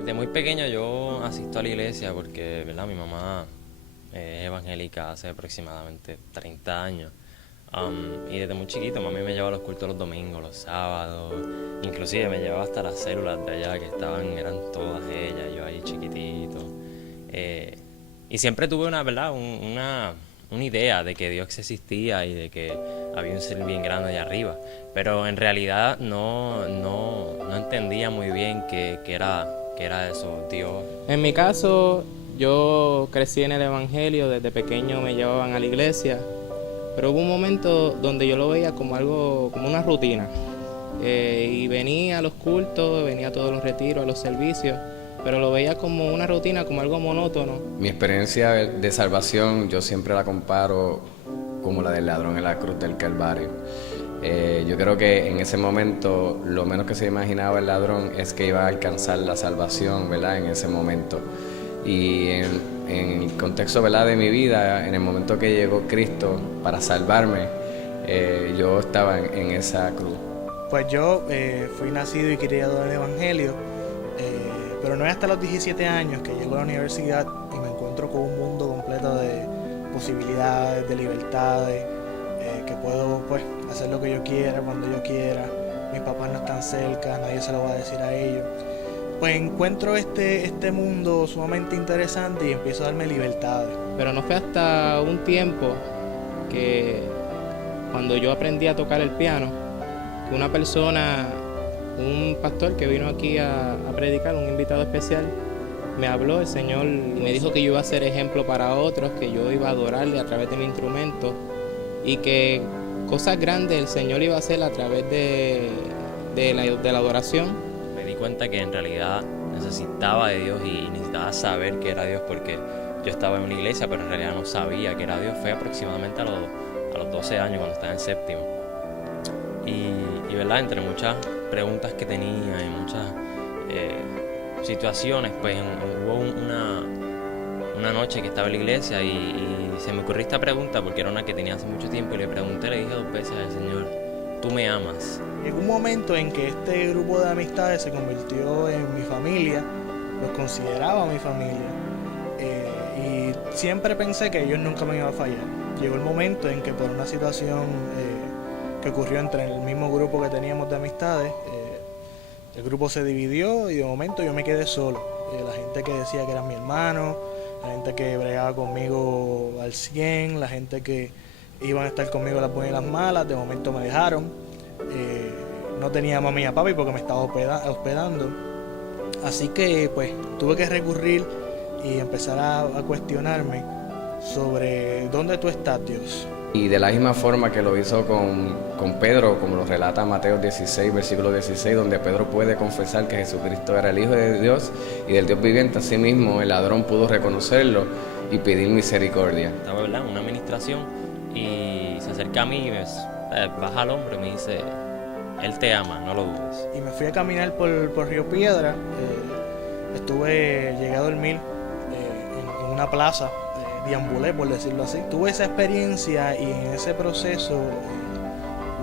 Desde muy pequeño yo asisto a la iglesia porque, ¿verdad? Mi mamá es evangélica hace aproximadamente 30 años. Y desde muy chiquito mami me llevaba a los cultos los domingos, los sábados, inclusive me llevaba hasta las células de allá que eran todas ellas, yo ahí chiquitito. Eh, y siempre tuve una, ¿verdad? Una idea de que Dios existía y de que había un ser bien grande allá arriba. Pero en realidad no entendía muy bien qué era eso, Dios. En mi caso, yo crecí en el Evangelio, desde pequeño me llevaban a la iglesia, pero hubo un momento donde yo lo veía como algo, como una rutina. Y venía a los cultos, venía a todos los retiros, a los servicios, pero lo veía como una rutina, como algo monótono. Mi experiencia de salvación yo siempre la comparo como la del ladrón en la cruz del Calvario. Yo creo que en ese momento lo menos que se imaginaba el ladrón es que iba a alcanzar la salvación, ¿verdad? En ese momento. Y en el contexto, ¿verdad? De mi vida, en el momento que llegó Cristo para salvarme, yo estaba en esa cruz. Pues yo fui nacido y criado en el Evangelio, pero no es hasta los 17 años que llego a la universidad y me encuentro con un mundo completo de posibilidades, de libertades, que puedo pues hacer lo que yo quiera, cuando yo quiera. Mis papás no están cerca, nadie se lo va a decir a ellos. Pues encuentro este mundo sumamente interesante y empiezo a darme libertades. Pero no fue hasta un tiempo que cuando yo aprendí a tocar el piano, que una persona, un pastor que vino aquí a predicar, un invitado especial, me habló el Señor y me dijo que yo iba a ser ejemplo para otros, que yo iba a adorarle a través de mi instrumento y que cosas grandes el Señor iba a hacer a través de la adoración. Me di cuenta que en realidad necesitaba de Dios y necesitaba saber que era Dios porque yo estaba en una iglesia pero en realidad no sabía que era Dios. Fue aproximadamente a los 12 años cuando estaba en séptimo. Y verdad, entre muchas preguntas que tenía y muchas situaciones, pues hubo una noche que estaba en la iglesia y se me ocurrió esta pregunta porque era una que tenía hace mucho tiempo y le pregunté, le dije 2 veces al Señor, ¿tú me amas? Llegó un momento en que este grupo de amistades se convirtió en mi familia, los consideraba mi familia, y siempre pensé que ellos nunca me iban a fallar. Llegó el momento en que por una situación que ocurrió entre el mismo grupo que teníamos de amistades, el grupo se dividió y de momento yo me quedé solo. La gente que decía que eran mi hermano, la gente que bregaba conmigo al 100, la gente que iban a estar conmigo las buenas y las malas, de momento me dejaron. No tenía mami y papi porque me estaba hospedando. Así que pues tuve que recurrir y empezar a cuestionarme sobre dónde tú estás, Dios. Y de la misma forma que lo hizo con Pedro, como lo relata Mateo 16, versículo 16, donde Pedro puede confesar que Jesucristo era el Hijo de Dios y del Dios viviente, asimismo el ladrón pudo reconocerlo y pedir misericordia. Estaba, ¿verdad?, en una administración y se acerca a mí y baja al hombro y me dice, Él te ama, no lo dudes. Y me fui a caminar por Río Piedra, llegué a dormir en una plaza, deambulé por decirlo así. Tuve esa experiencia y en ese proceso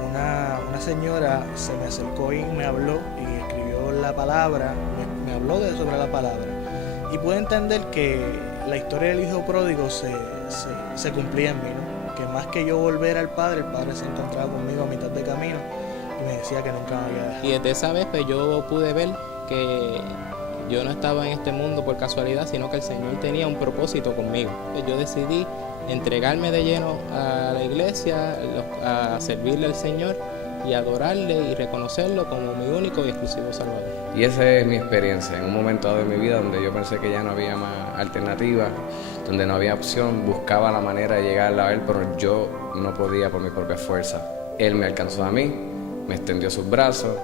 una señora se me acercó y me habló y escribió la palabra, me habló sobre la palabra. Y pude entender que la historia del hijo pródigo se cumplía en mí, ¿no? Que más que yo volver al Padre, el Padre se encontraba conmigo a mitad de camino y me decía que nunca me había dejado. Y desde esa vez pues yo pude ver que yo no estaba en este mundo por casualidad, sino que el Señor tenía un propósito conmigo. Yo decidí entregarme de lleno a la iglesia, a servirle al Señor y adorarle y reconocerlo como mi único y exclusivo Salvador. Y esa es mi experiencia, en un momento dado de mi vida donde yo pensé que ya no había más alternativa, donde no había opción, buscaba la manera de llegar a Él, pero yo no podía por mi propia fuerza. Él me alcanzó a mí, me extendió sus brazos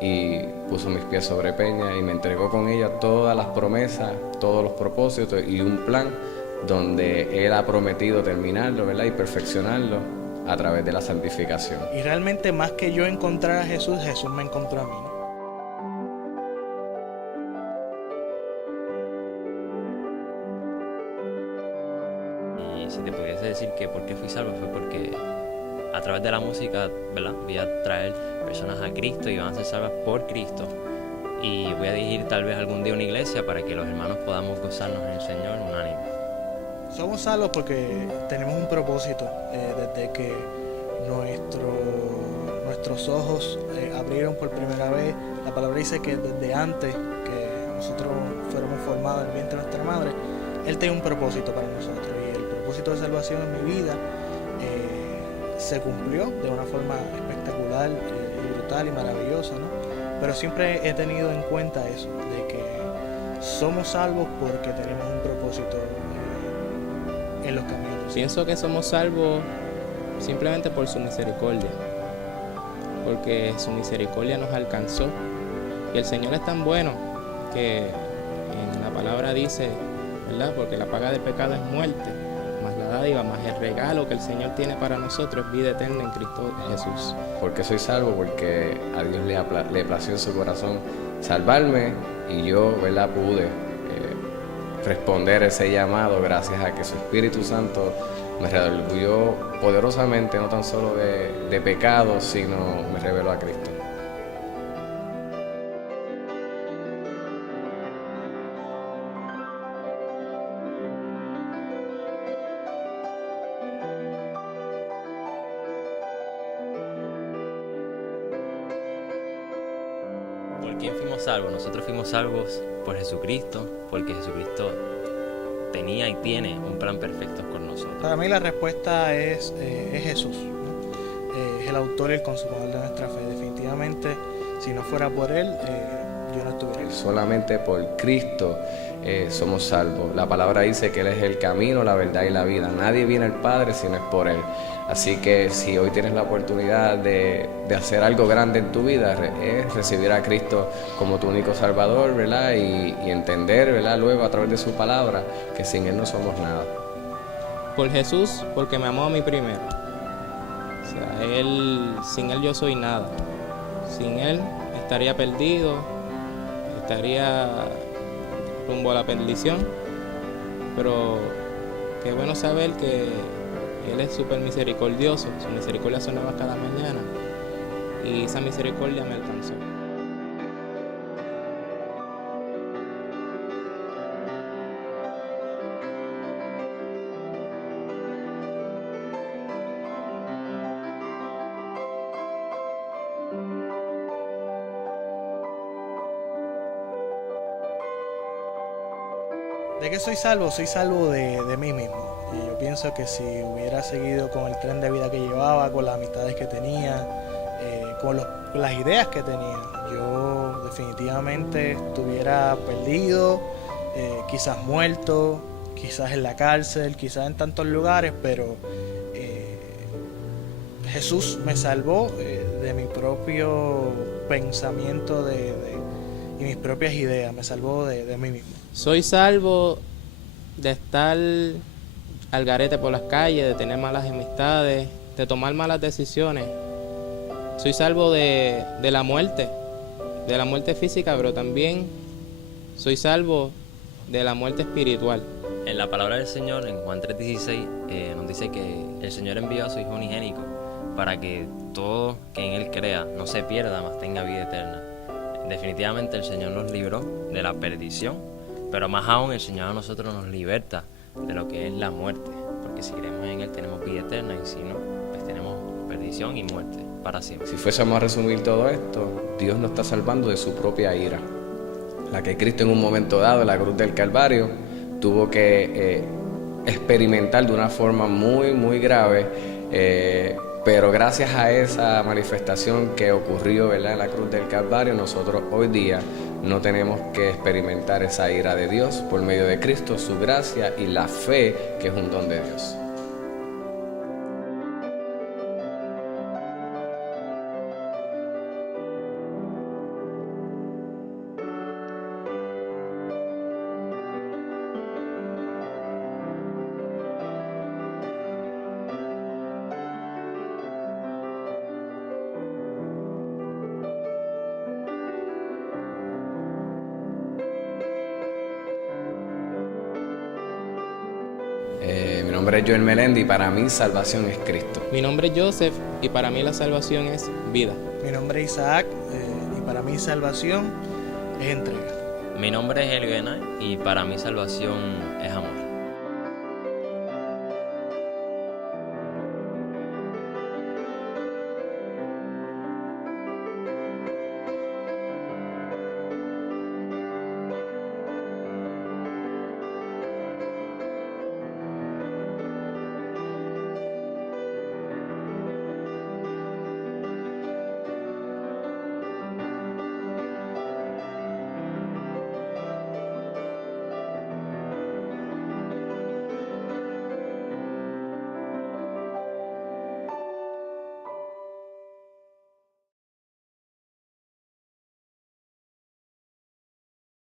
y puso mis pies sobre peña y me entregó con ella todas las promesas, todos los propósitos y un plan donde Él ha prometido terminarlo, ¿verdad?, y perfeccionarlo a través de la santificación. Y realmente más que yo encontrar a Jesús, Jesús me encontró a mí, ¿no? Y si te pudiese decir que por qué fui salvo fue porque a través de la música, ¿verdad?, voy a traer personas a Cristo y van a ser salvas por Cristo. y voy a dirigir tal vez algún día una iglesia para que los hermanos podamos gozarnos en el Señor unánime. Somos salvos porque tenemos un propósito. Desde que nuestros ojos abrieron por primera vez, la palabra dice que desde antes que nosotros fuéramos formados en el vientre de nuestra madre, Él tiene un propósito para nosotros, y el propósito de salvación en mi vida se cumplió de una forma espectacular, y brutal y maravillosa, ¿no? Pero siempre he tenido en cuenta eso, de que somos salvos porque tenemos un propósito en los caminos. Pienso que somos salvos simplemente por su misericordia, porque su misericordia nos alcanzó, y el Señor es tan bueno que en la palabra dice, ¿verdad? Porque la paga del pecado es muerte, más la dádiva, más el regalo que el Señor tiene para nosotros es vida eterna en Cristo Jesús. Porque soy salvo, porque a Dios le plació en su corazón salvarme, y yo, ¿verdad?, pude responder ese llamado gracias a que su Espíritu Santo me redarguyó poderosamente, no tan solo de pecados, sino me reveló a Cristo. ¿Por quién fuimos salvos? Nosotros fuimos salvos por Jesucristo, porque Jesucristo tenía y tiene un plan perfecto con nosotros. Para mí la respuesta es Jesús, ¿no? Es el autor y el consumador de nuestra fe. Definitivamente, si no fuera por Él, yo no estuviera aquí. Solamente por Cristo somos salvos. La palabra dice que Él es el camino, la verdad y la vida. Nadie viene al Padre si no es por Él. Así que si hoy tienes la oportunidad de hacer algo grande en tu vida, es recibir a Cristo como tu único Salvador, ¿verdad? Y entender, ¿verdad?, luego a través de su palabra, que sin Él no somos nada. Por Jesús, porque me amó a mí primero. O sea, sin Él yo soy nada. Sin Él estaría perdido, estaría rumbo a la perdición. Pero qué bueno saber que Él es súper misericordioso, su misericordia son nuevas cada mañana, y esa misericordia me alcanzó. ¿De qué soy salvo? Soy salvo de mí mismo. Y yo pienso que si hubiera seguido con el tren de vida que llevaba, con las amistades que tenía, con las ideas que tenía, yo definitivamente estuviera perdido, quizás muerto, quizás en la cárcel, quizás en tantos lugares, pero Jesús me salvó de mi propio pensamiento y mis propias ideas, me salvó de mí mismo. Soy salvo de estar al garete por las calles, de tener malas amistades, de tomar malas decisiones. Soy salvo de la muerte física, pero también soy salvo de la muerte espiritual. En la palabra del Señor, en Juan 3:16, nos dice que el Señor envió a su Hijo unigénito para que todo que en Él crea no se pierda, mas tenga vida eterna. Definitivamente el Señor nos libró de la perdición, pero más aún el Señor a nosotros nos liberta de lo que es la muerte, porque si creemos en Él tenemos vida eterna, y si no, pues tenemos perdición y muerte para siempre. Si fuésemos a resumir todo esto, Dios nos está salvando de su propia ira, la que Cristo en un momento dado en la cruz del Calvario tuvo que experimentar de una forma muy, muy grave, pero gracias a esa manifestación que ocurrió, ¿verdad?, en la cruz del Calvario, nosotros hoy día no tenemos que experimentar esa ira de Dios por medio de Cristo, su gracia y la fe, que es un don de Dios. Mi nombre es Joel Melendi y para mí salvación es Cristo. Mi nombre es Joseph y para mí la salvación es vida. Mi nombre es Isaac y para mí salvación es entrega. Mi nombre es Elio Enay y para mí salvación es amor.